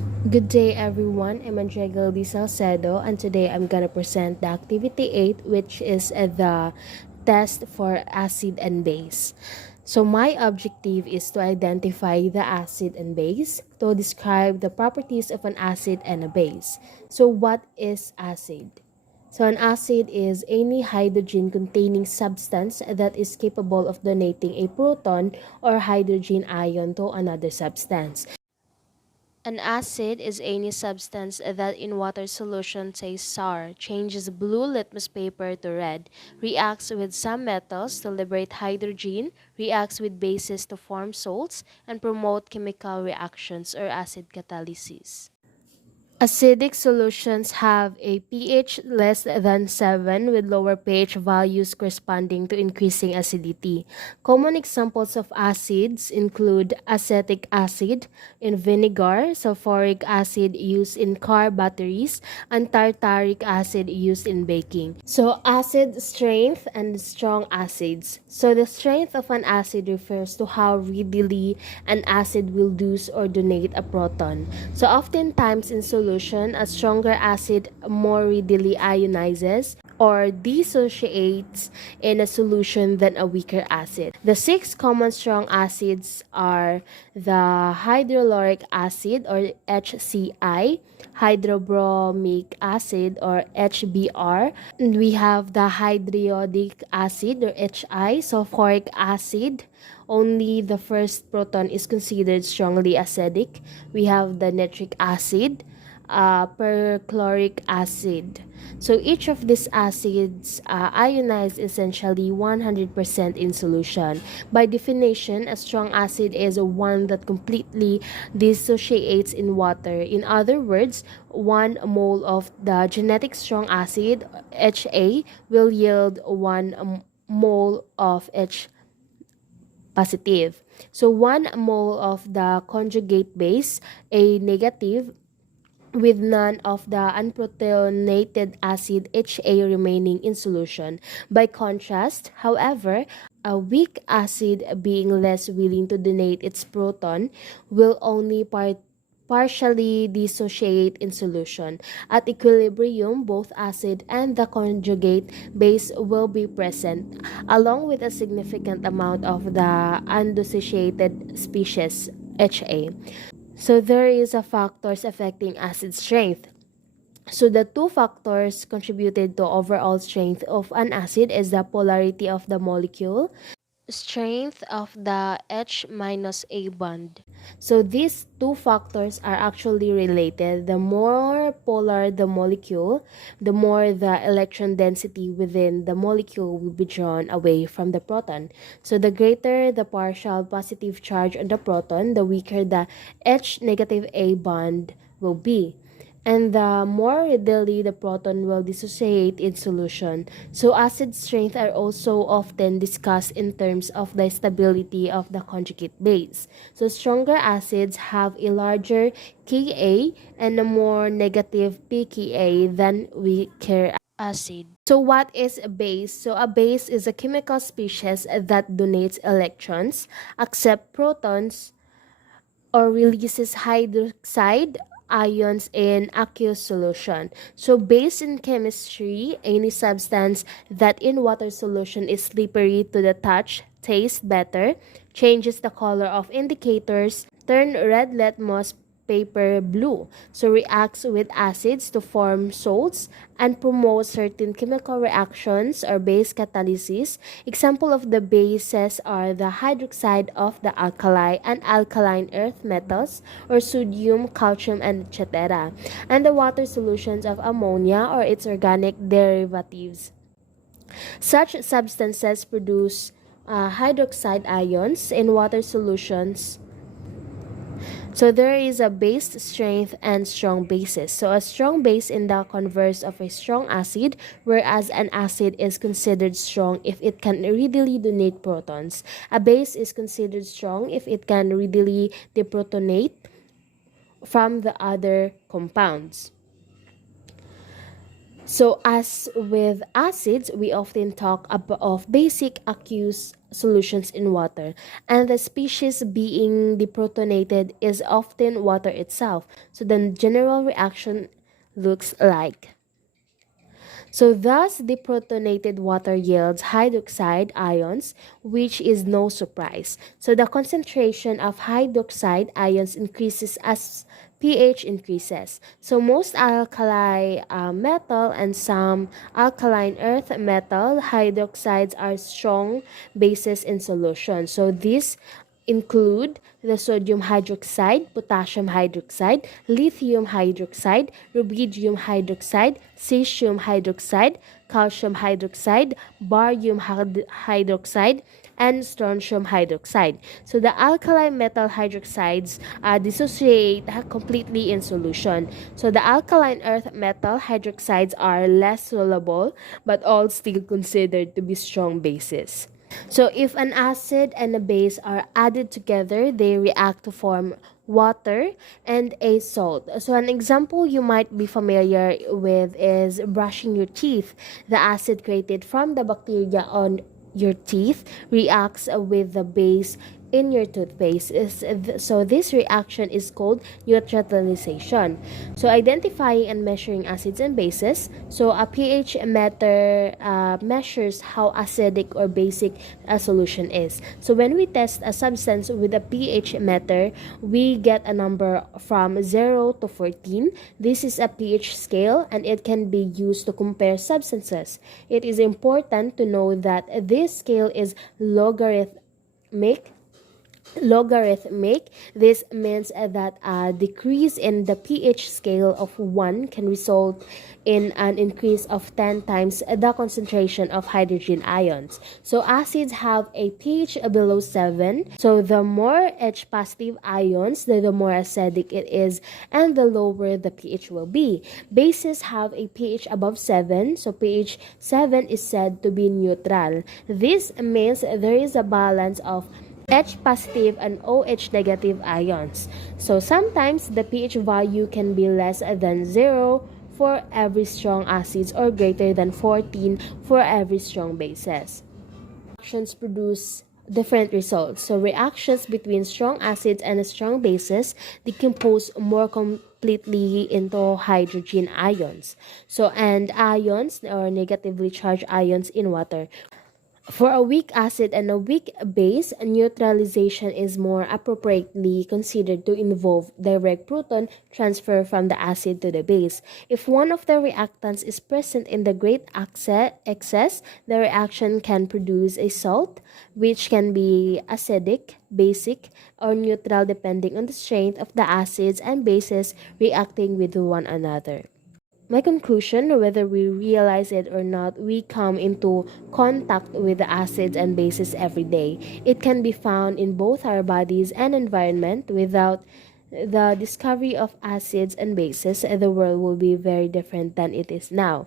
Good day everyone, I'm Andrea Di Salcedo and today I'm gonna present the activity 8 which is the test for acid and base. So my objective is to identify the acid and base, to describe the properties of an acid and a base. So what is acid? So an acid is any hydrogen containing substance that is capable of donating a proton or hydrogen ion to another substance. An acid is any substance that in water solution tastes sour, changes blue litmus paper to red, reacts with some metals to liberate hydrogen, reacts with bases to form salts, and promote chemical reactions or acid catalysis. Acidic solutions have a pH less than 7 with lower pH values corresponding to increasing acidity. Common examples of acids include acetic acid in vinegar, sulfuric acid used in car batteries, and tartaric acid used in baking. So acid strength and strong acids. So the strength of an acid refers to how readily an acid will lose or donate a proton. So oftentimes in solution, a stronger acid more readily ionizes or dissociates in a solution than a weaker acid. The six common strong acids are the hydroloric acid or HCl, hydrobromic acid or HBr, and we have the hydriodic acid or HI, sulfuric acid. Only the first proton is considered strongly acidic. We have the nitric acid, perchloric acid. So each of these acids ionize essentially 100% in solution. By definition, a strong acid is one that completely dissociates in water. In other words, 1 mole of the genetic strong acid, HA, will yield 1 mole of H positive. So 1 mole of the conjugate base, A negative, with none of the unprotonated acid HA remaining in solution. By contrast, however, a weak acid being less willing to donate its proton will only partially dissociate in solution. At equilibrium, both acid and the conjugate base will be present, along with a significant amount of the undissociated species HA. So there is a factors affecting acid strength. So the two factors contributed to overall strength of an acid is the polarity of the molecule, strength of the H minus A bond. So these two factors are actually related. The more polar the molecule, the more the electron density within the molecule will be drawn away from the proton. So the greater the partial positive charge on the proton, the weaker the H negative A bond will be, and the more readily the proton will dissociate in solution. So acid strength are also often discussed in terms of the stability of the conjugate base. So stronger acids have a larger Ka and a more negative pKa than weaker acid. So what is a base? So a base is a chemical species that donates electrons, accepts protons, or releases hydroxide ions in aqueous solution. So base in chemistry, any substance that in water solution is slippery to the touch, tastes better, changes the color of indicators, turn red litmus paper blue. So reacts with acids to form salts and promotes certain chemical reactions or base catalysis. Example of the bases are the hydroxide of the alkali and alkaline earth metals or sodium, calcium, and etc. And the water solutions of ammonia or its organic derivatives. Such substances produce hydroxide ions in water solutions. So there is a base strength and strong bases. So a strong base in the converse of a strong acid, whereas an acid is considered strong if it can readily donate protons. A base is considered strong if it can readily deprotonate from the other compounds. So as with acids, we often talk of basic, aqueous, solutions in water, and the species being deprotonated is often water itself. So the general reaction looks like. So thus deprotonated water yields hydroxide ions, which is no surprise. So the concentration of hydroxide ions increases as pH increases. So most alkali metal and some alkaline earth metal hydroxides are strong bases in solution. So these include the sodium hydroxide, potassium hydroxide, lithium hydroxide, rubidium hydroxide, cesium hydroxide, calcium hydroxide, barium hydroxide, and strontium hydroxide. So the alkali metal hydroxides dissociate completely in solution. So the alkaline earth metal hydroxides are less soluble but all still considered to be strong bases. So if an acid and a base are added together, they react to form water and a salt. So an example you might be familiar with is brushing your teeth. The acid created from the bacteria on your teeth reacts with the base in your toothpaste. So this reaction is called neutralization. So identifying and measuring acids and bases. So a pH meter measures how acidic or basic a solution is. So when we test a substance with a pH meter, we get a number from 0 to 14. This is a pH scale and it can be used to compare substances. It is important to know that this scale is logarithmic. This means that a decrease in the pH scale of 1 can result in an increase of 10 times the concentration of hydrogen ions. So acids have a pH below 7. So the more H positive ions, the more acidic it is, and the lower the pH will be. Bases have a pH above 7. So pH 7 is said to be neutral. This means there is a balance of H positive and OH negative ions. So sometimes the pH value can be less than 0 for every strong acids or greater than 14 for every strong bases. Reactions produce different results. So reactions between strong acids and strong bases decompose more completely into hydrogen ions. So and ions or negatively charged ions in water. For a weak acid and a weak base, neutralization is more appropriately considered to involve direct proton transfer from the acid to the base. If one of the reactants is present in the great excess, the reaction can produce a salt, which can be acidic, basic, or neutral depending on the strength of the acids and bases reacting with one another. My conclusion, whether we realize it or not, we come into contact with the acids and bases every day. It can be found in both our bodies and environment. Without the discovery of acids and bases, the world will be very different than it is now.